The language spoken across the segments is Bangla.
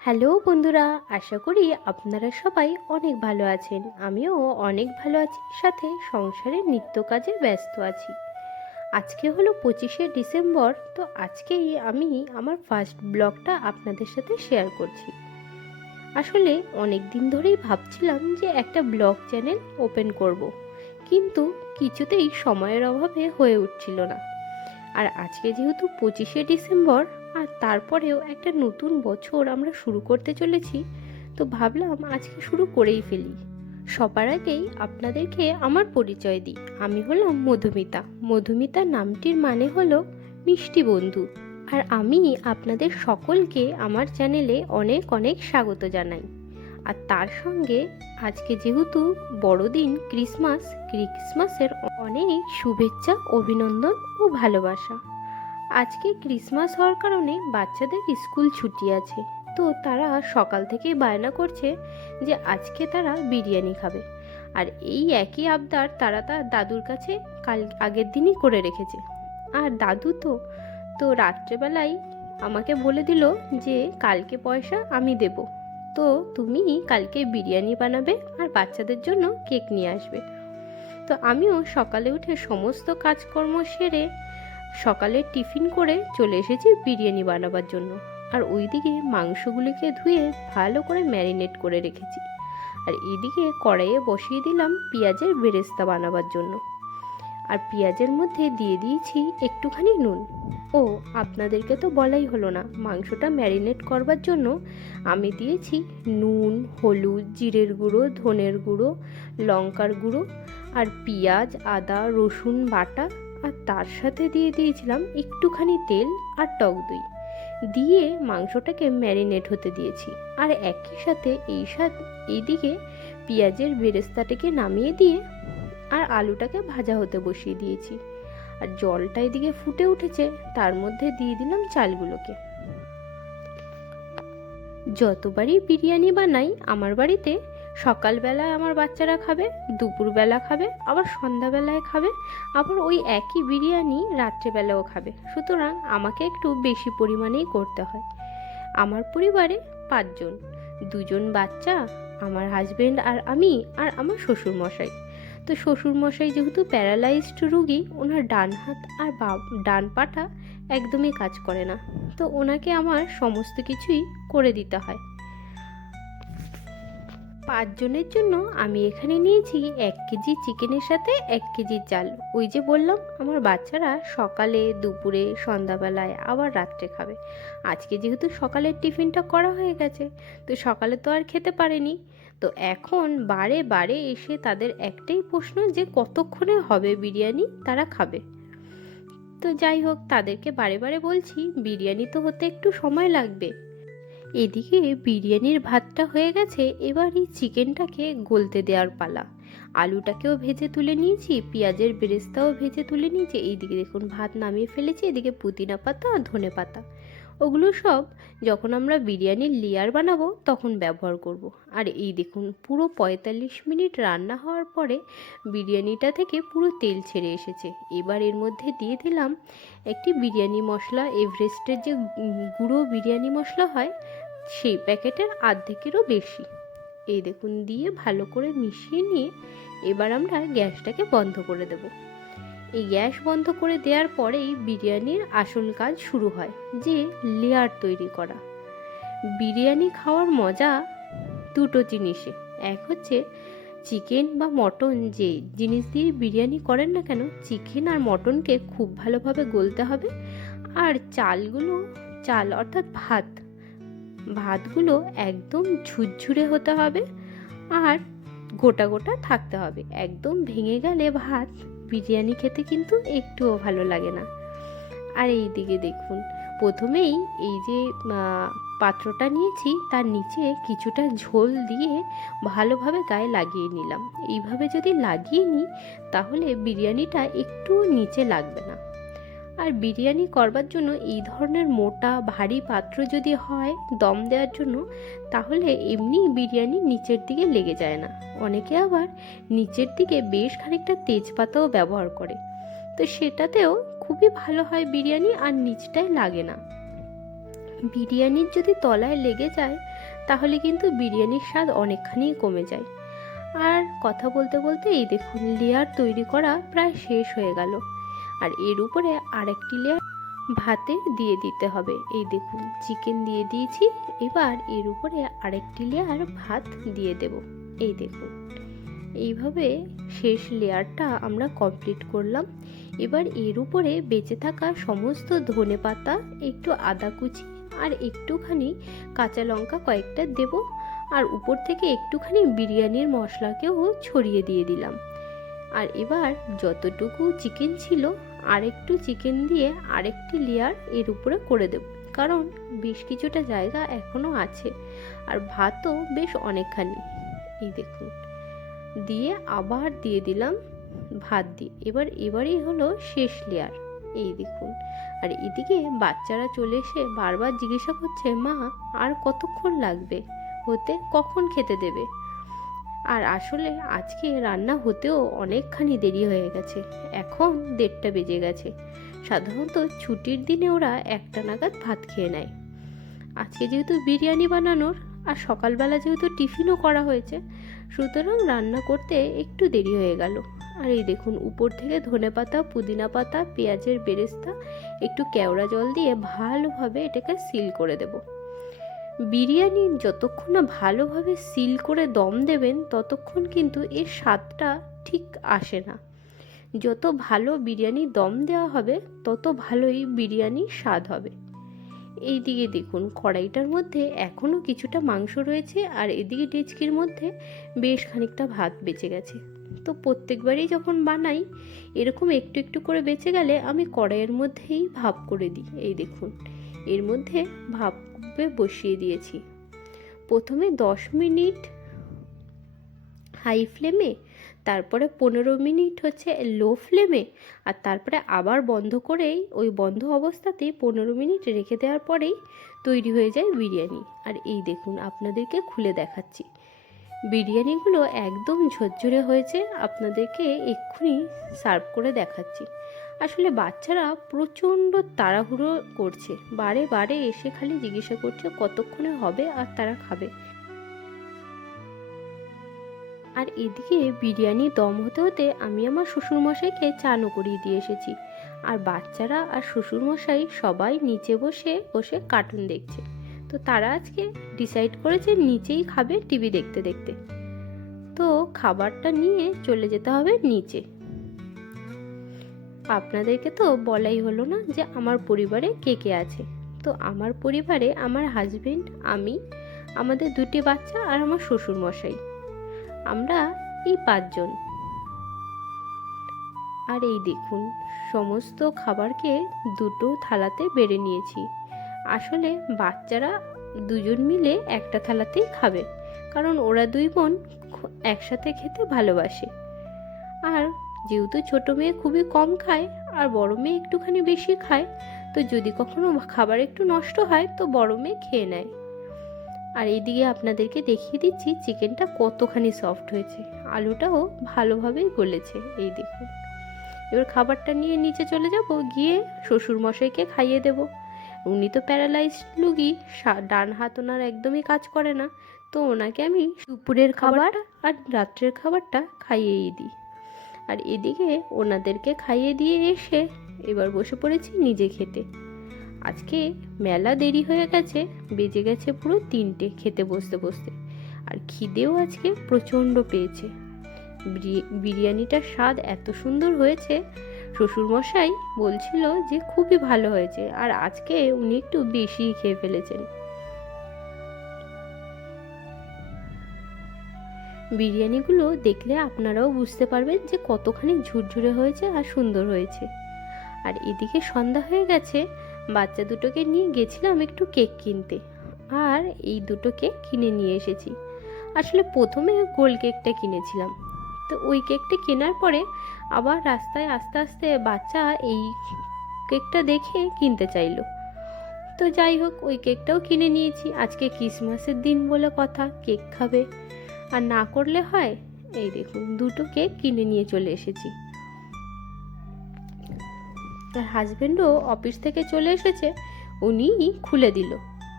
হ্যালো বন্ধুরা, আশা করি আপনারা সবাই অনেক ভালো আছেন। আমিও অনেক ভালো আছি, সাথে সংসারের নিত্য কাজে ব্যস্ত আছি। আজকে হলো 25শে ডিসেম্বর। তো আজকেই আমি আমার ফার্স্ট ব্লগটা আপনাদের সাথে শেয়ার করছি। আসলে অনেক দিন ধরেই ভাবছিলাম যে একটা ব্লগ চ্যানেল ওপেন করব, কিন্তু কিছুতেই সময়ের অভাবে হয়ে উঠছিল না। আর আজকে যেহেতু 25শে ডিসেম্বর, আর তারপরেও একটা নতুন বছর আমরা শুরু করতে চলেছি, তো ভাবলাম আজকে শুরু করেই ফেলি। সবার আগেই আপনাদেরকে আমার পরিচয় দিই। আমি হলাম মধুমিতা। মধুমিতা নামটির মানে হলো মিষ্টি বন্ধু। আর আমি আপনাদের সকলকে আমার চ্যানেলে অনেক অনেক স্বাগত জানাই। আর তার সঙ্গে আজকে যেহেতু বড়দিন, ক্রিসমাসের অনেক শুভেচ্ছা, অভিনন্দন ও ভালোবাসা। আজকে ক্রিসমাস হওয়ার কারণে বাচ্চাদের স্কুল ছুটি আছে, তো তারা সকাল থেকেই বায়না করছে যে আজকে তারা বিরিয়ানি খাবে। আর এই একই আবদার তারা তার দাদুর কাছে আগের দিনই করে রেখেছে। আর দাদু তো তো রাত্রেবেলায় আমাকে বলে দিল যে কালকে পয়সা আমি দেব, তো তুমি কালকে বিরিয়ানি বানাবে আর বাচ্চাদের জন্য কেক নিয়ে আসবে। তো আমিও সকালে উঠে সমস্ত কাজকর্ম সেরে সকালে টিফিন করে চলে এসেছি বিরিয়ানি বানাবার জন্য। আর ওইদিকে মাংসগুলিকে ধুয়ে ভালো করে ম্যারিনেট করে রেখেছি। আর এইদিকে কড়াইয়ে বসিয়ে দিলাম পেঁয়াজের বেরেস্তা বানাবার জন্য। আর পেঁয়াজের মধ্যে দিয়ে দিয়েছি একটুখানি নুন। ও আপনাদেরকে তো বলাই হলো না, মাংসটা ম্যারিনেট করবার জন্য আমি দিয়েছি নুন, হলুদ, জিরের গুঁড়ো, ধনের গুঁড়ো, লঙ্কার গুঁড়ো, আর পেঁয়াজ, আদা, রসুন বাটা। আর তার সাথে দিয়ে দিয়েছিলাম একটুখানি তেল আর টক দই, দিয়ে মাংসটাকে ম্যারিনেট হতে দিয়েছি। আর একই সাথে এইদিকে পেঁয়াজের বেরেস্তাটাকে নামিয়ে দিয়ে আর আলুটাকে ভাজা হতে বসিয়ে দিয়েছি। আর জলটা এদিকে ফুটে উঠেছে, তার মধ্যে দিয়ে দিলাম চালগুলোকে। যতবারই বিরিয়ানি বানাই আমার বাড়িতে, সকালবেলায় আমার বাচ্চারা খাবে, দুপুরবেলা খাবে, আবার সন্ধ্যাবেলায় খাবে, আবার ওই একই বিরিয়ানি রাত্রেবেলাও খাবে। সুতরাং আমাকে একটু বেশি পরিমাণেই করতে হয়। আমার পরিবারে 5 জন, 2 জন বাচ্চা, আমার হাজবেন্ড আর আমি, আর আমার শ্বশুরমশাই। তো শ্বশুরমশাই যেহেতু প্যারালাইজড রুগী, ওনার ডান হাত আর ডান পাটা একদমই কাজ করে না, তো ওনাকে আমার সমস্ত কিছুই করে দিতে হয়। 5 জনের জন্য আমি এখানে নিয়েছি 1 কেজি চিকেনের সাথে 1 কেজি চাল। ওই যে বললাম আমার বাচ্চারা সকালে, দুপুরে, সন্ধ্যাবেলায় আবার রাত্রে খাবে। আজকে যেহেতু সকালের টিফিনটা করা হয়ে গেছে, তো সকালে তো আর খেতে পারেনি। তো এখন বারে বারে এসে তাদের একটাই প্রশ্ন যে কতক্ষণে হবে বিরিয়ানি, তারা খাবে। তো যাই হোক, তাদেরকে বারে বারে বলছি বিরিয়ানি তো হতে একটু সময় লাগবে। এদিকে বিরিয়ানির ভাতটা হয়ে গেছে, এবার এই চিকেনটাকে গলতে দেওয়ার পালা। আলুটাকেও ভেজে তুলে নিয়েছি, পেঁয়াজের বেরেস্তাও ভেজে তুলে নিয়েছি। এইদিকে দেখুন ভাত নামিয়ে ফেলেছি, এদিকে পুদিনা পাতা, ধনে পাতা, ওগুলো সব যখন আমরা বিরিয়ানির লেয়ার বানাবো তখন ব্যবহার করব। আর এই দেখুন পুরো 45 মিনিট রান্না হওয়ার পরে বিরিয়ানিটা থেকে পুরো তেল ছেড়ে এসেছে। এবার এর মধ্যে দিয়ে দিলাম একটি বিরিয়ানি মশলা, এভারেস্টের যে গুঁড়ো বিরিয়ানি মশলা হয়, সেই প্যাকেটের অর্ধেকেরও বেশি। এই দেখুন দিয়ে ভালো করে মিশিয়ে নিয়ে এবার আমরা গ্যাসটাকে বন্ধ করে দেব। এই গ্যাস বন্ধ করে দেওয়ার পরেই বিরিয়ানির আসল কাজ শুরু হয়, যে লেয়ার তৈরি করা। বিরিয়ানি খাওয়ার মজা দুটো জিনিসে। এক হচ্ছে চিকেন বা মটন, যে জিনিস দিয়ে বিরিয়ানি করেন না কেন, চিকেন আর মটনকে খুব ভালোভাবে গলতে হবে। আর চাল অর্থাৎ ভাতগুলো একদম ঝুরঝুরে হতে হবে, আর গোটা গোটা থাকতে হবে। একদম ভেঙে গেলে ভাত বিরিয়ানি খেতে কিন্তু একটুও ভালো লাগে না। আর এই দিকে দেখুন, প্রথমেই এই যে পাত্রটা নিয়েছি তার নিচে কিছুটা ঝোল দিয়ে ভালোভাবে গায়ে লাগিয়ে নিলাম। এইভাবে যদি লাগিয়ে নিই তাহলে বিরিয়ানিটা একটু নিচে লাগবে না। আর বিরিয়ানি করবার জন্য এই ধরনের মোটা ভারী পাত্র যদি হয় দম দেওয়ার জন্য, তাহলে এমনি বিরিয়ানি নিচের দিকে লেগে যায় না। অনেকে আবার নিচের দিকে বেশ খানিকটা তেজপাতাও ব্যবহার করে, তো সেটাতেও খুবই ভালো হয় বিরিয়ানি, আর নিচটায় লাগে না। বিরিয়ানির যদি তলায় লেগে যায় তাহলে কিন্তু বিরিয়ানির স্বাদ অনেকখানি কমে যায়। আর কথা বলতে বলতে এই দেখুন লেয়ার তৈরি করা প্রায় শেষ হয়ে গেল। আর এর উপরে আরেকটি লেয়ার ভাতে দিয়ে দিতে হবে। এই দেখুন চিকেন দিয়ে দিয়েছি, এবার এর উপরে আরেকটি লেয়ার ভাত দিয়ে দেব। এই দেখুন এইভাবে শেষ লেয়ারটা আমরা কমপ্লিট করলাম। এবার এর উপরে বেঁচে থাকা সমস্ত ধনেপাতা, একটু আদা কুচি আর একটুখানি কাঁচা লঙ্কা কয়েকটা দেব, আর উপর থেকে একটুখানি বিরিয়ানির মশলাকেও ছড়িয়ে দিয়ে দিলাম। আর এবার যতটুকু চিকেন ছিল আরেকটু চিকেন দিয়ে আরেকটি লেয়ার এর উপরে করে দেব, কারণ বেশ কিছুটা জায়গা এখনো আছে আর ভাতও বেশ অনেকখানি। এই দেখুন দিয়ে আবার দিয়ে দিলাম ভাত দিয়ে। এবারই হলো শেষ লেয়ার। এই দেখুন আর এদিকে বাচ্চারা চলে এসে বারবার জিজ্ঞাসা করছে, মা আর কতক্ষণ লাগবে হতে, কখন খেতে দেবে? আর আসলে আজকে রান্না হতেও অনেকখানি দেরি হয়ে গেছে, এখন 1:30টা বেজে গেছে। সাধারণত ছুটির দিনে ওরা 1টা নাগাদ ভাত খেয়ে নেয়। আজকে যেহেতু বিরিয়ানি বানানোর আর সকালবেলা যেহেতু টিফিনও করা হয়েছে, সুতরাং রান্না করতে একটু দেরি হয়ে গেল। আর এই দেখুন উপর থেকে ধনেপাতা, পুদিনা পাতা, পেঁয়াজের বেরেস্তা, একটু কেওড়া জল দিয়ে ভালোভাবে এটাকে সিল করে দেব। বিরিয়ানি যতক্ষণ না ভালোভাবে সিল করে দম দেবেন ততক্ষণ কিন্তু এর স্বাদটা ঠিক আসে না। যত ভালো বিরিয়ানি দম দেওয়া হবে তত ভালোই বিরিয়ানির স্বাদ হবে। এই দিকে দেখুন কড়াইটার মধ্যে এখনও কিছুটা মাংস রয়েছে, আর এদিকে ডেচকির মধ্যে বেশ খানিকটা ভাত বেঁচে গেছে। তো প্রত্যেকবারই যখন বানাই এরকম একটু একটু করে বেঁচে গেলে আমি কড়াইয়ের মধ্যেই ভাপ করে দিই। এই দেখুন এর মধ্যে ভাপে বসিয়ে দিয়েছি। প্রথমে 10 মিনিট হাই ফ্লেমে, তারপরে 15 মিনিট হচ্ছে লো ফ্লেমে, আর তারপরে আবার বন্ধ করেই ওই বন্ধ অবস্থাতেই 15 মিনিট রেখে দেওয়ার পরেই তৈরি হয়ে যায় বিরিয়ানি। আর এই দেখুন আপনাদেরকে খুলে দেখাচ্ছি, বিরিয়ানিগুলো একদম ঝরঝরে হয়েছে। আপনাদেরকে এক্ষুনি সার্ভ করে দেখাচ্ছি। আসলে বাচ্চারা প্রচণ্ড তাড়াহুড়ো করছে, বারে বারে এসে খালি জিজ্ঞাসা করছে কতক্ষণে হবে আর তারা খাবে। আর এদিকে বিরিয়ানি দম হতে হতে আমি আমার শ্বশুরমশাইকে চানও করিয়ে দিয়ে এসেছি। আর বাচ্চারা আর শ্বশুরমশাই সবাই নিচে বসে বসে কার্টুন দেখছে। তো তারা আজকে ডিসাইড করেছে নিচেই খাবে টিভি দেখতে দেখতে। তো খাবারটা নিয়ে চলে যেতে হবে নিচে। আপনাদেরকে তো বলাই হলো না যে আমার পরিবারে কে কে আছে। তো আমার পরিবারে আমার হাজবেন্ড, আমি, আমাদের 2টি বাচ্চা আর আমার শ্বশুরমশাই, আমরা এই 5 জন। আর এই দেখুন সমস্ত খাবারকে 2টো থালাতে বেড়ে নিয়েছি। আসলে বাচ্চারা 2 জন মিলে একটা থালাতেই খাবে, কারণ ওরা 2 বোন একসাথে খেতে ভালোবাসে। আর যেহেতু ছোট মেয়ে খুবই কম খায় আর বড় মেয়ে একটুখানি বেশি খায়, তো যদি কখনো খাবার একটু নষ্ট হয় তো বড় মেয়ে খেয়ে নেয়। আর এইদিকে আপনাদেরকে দেখিয়ে দিচ্ছি চিকেনটা কতখানি সফট হয়েছে, আলুটাও ভালোভাবেই গলেছে। এই দেখুন এবার খাবারটা নিয়ে নিচে চলে যাব, গিয়ে শ্বশুরমশাইকে খাইয়ে দেব। উনি তো প্যারালাইজড রুগী, ডান হাত ওনার একদমই কাজ করে না, তো ওনাকে আমি দুপুরের খাবার আর রাত্রের খাবারটা খাইয়েই দিই। আর এদিকে ওনাদেরকে খাইয়ে দিয়ে এসে এবার বসে পড়েছি নিজে খেতে। আজকে মেলা দেরি হয়ে গেছে, বেজে গেছে পুরো 3টে খেতে বসতে বসতে। আর খিদেও আজকে প্রচণ্ড পেয়েছে। বিরিয়ানিটার স্বাদ এত সুন্দর হয়েছে, শ্বশুরমশাই বলছিল যে খুবই ভালো হয়েছে, আর আজকে উনি একটু বেশিই খেয়ে ফেলেছেন। বিরিয়ানিগুলো দেখলে আপনারাও বুঝতে পারবেন যে কতখানি ঝুরঝুরে হয়েছে আর সুন্দর হয়েছে। আর এদিকে সন্ধ্যা হয়ে গেছে, বাচ্চা দুটোকে নিয়ে গেছিলাম একটু কেক কিনতে, আর এই 2টো কেক কিনে নিয়ে এসেছি। আসলে প্রথমে গোল কেকটা কিনেছিলাম, তো ওই কেকটা কেনার পরে আবার রাস্তায় আস্তে আস্তে বাচ্চা এই কেকটা দেখে কিনতে চাইলো। তো যাই হোক ওই কেকটাও কিনে নিয়েছি। আজকে ক্রিসমাসের দিন বলে কথা, কেক খাবে আর না করলে হয়। এই দেখুন 2টো কেক কিনে নিয়ে চলে এসেছি। আর হাজবেন্ডও অফিস থেকে চলে এসেছে, উনি খুলে দিল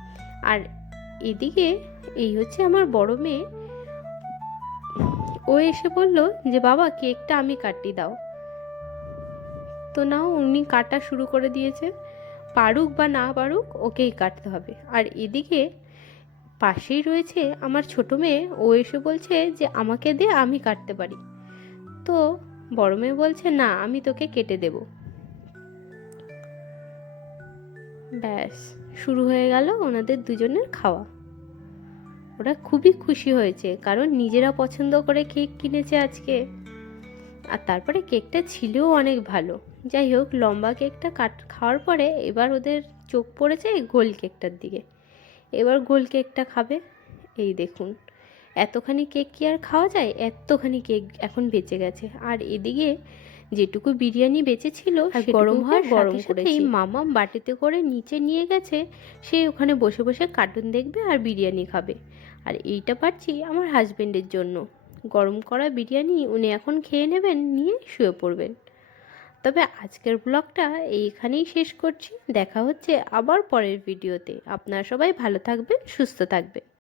আর এদিকে এই হচ্ছে আমার বড় মেয়ে, ও এসে বলল যে বাবা কেকটা আমি কাটি দাও। তো নাও উনি কাটা শুরু করে দিয়েছে, পারুক বা না পারুক ওকেই কাটতে হবে। আর এদিকে পাশেই রয়েছে আমার ছোট মেয়ে, ও এসে বলছে যে আমাকে দে, আমি কাটতে পারি। তো বড় মেয়ে বলছে না, আমি তোকে কেটে দেব। ব্যাস শুরু হয়ে গেল ওনাদের দুজনের খাওয়া। ওরা খুবই খুশি হয়েছে, কারণ নিজেরা পছন্দ করে কেক কিনেছে আজকে। আর তারপরে কেকটা ছিলও অনেক ভালো। যাই হোক, লম্বা কেকটা খাওয়ার পরে এবার ওদের চোখ পড়েছে এই গোল কেকটার দিকে। এবার গোল কেকটা খাবে। এই দেখুন, এতখানি কেক কি আর খাওয়া যায়? এতখানি কেক এখন বেঁচে গেছে। আর এদিকে যেটুকু বিরিয়ানি বেঁচেছিল গরম হওয়ার গরম করেই মামাম বাটিতে করে নিচে নিয়ে গেছে। সে ওখানে বসে বসে কার্টুন দেখবে আর বিরিয়ানি খাবে। আর এইটা পারছি আমার হাজবেন্ডের জন্য। গরম করা বিরিয়ানি উনি এখন খেয়ে নেবেন, নিয়ে শুয়ে পড়বেন। তবে আজকের ব্লগটা এইখানেই শেষ করছি। দেখা হচ্ছে আবার পরের ভিডিওতে। আপনারা সবাই ভালো থাকবেন, সুস্থ থাকবেন।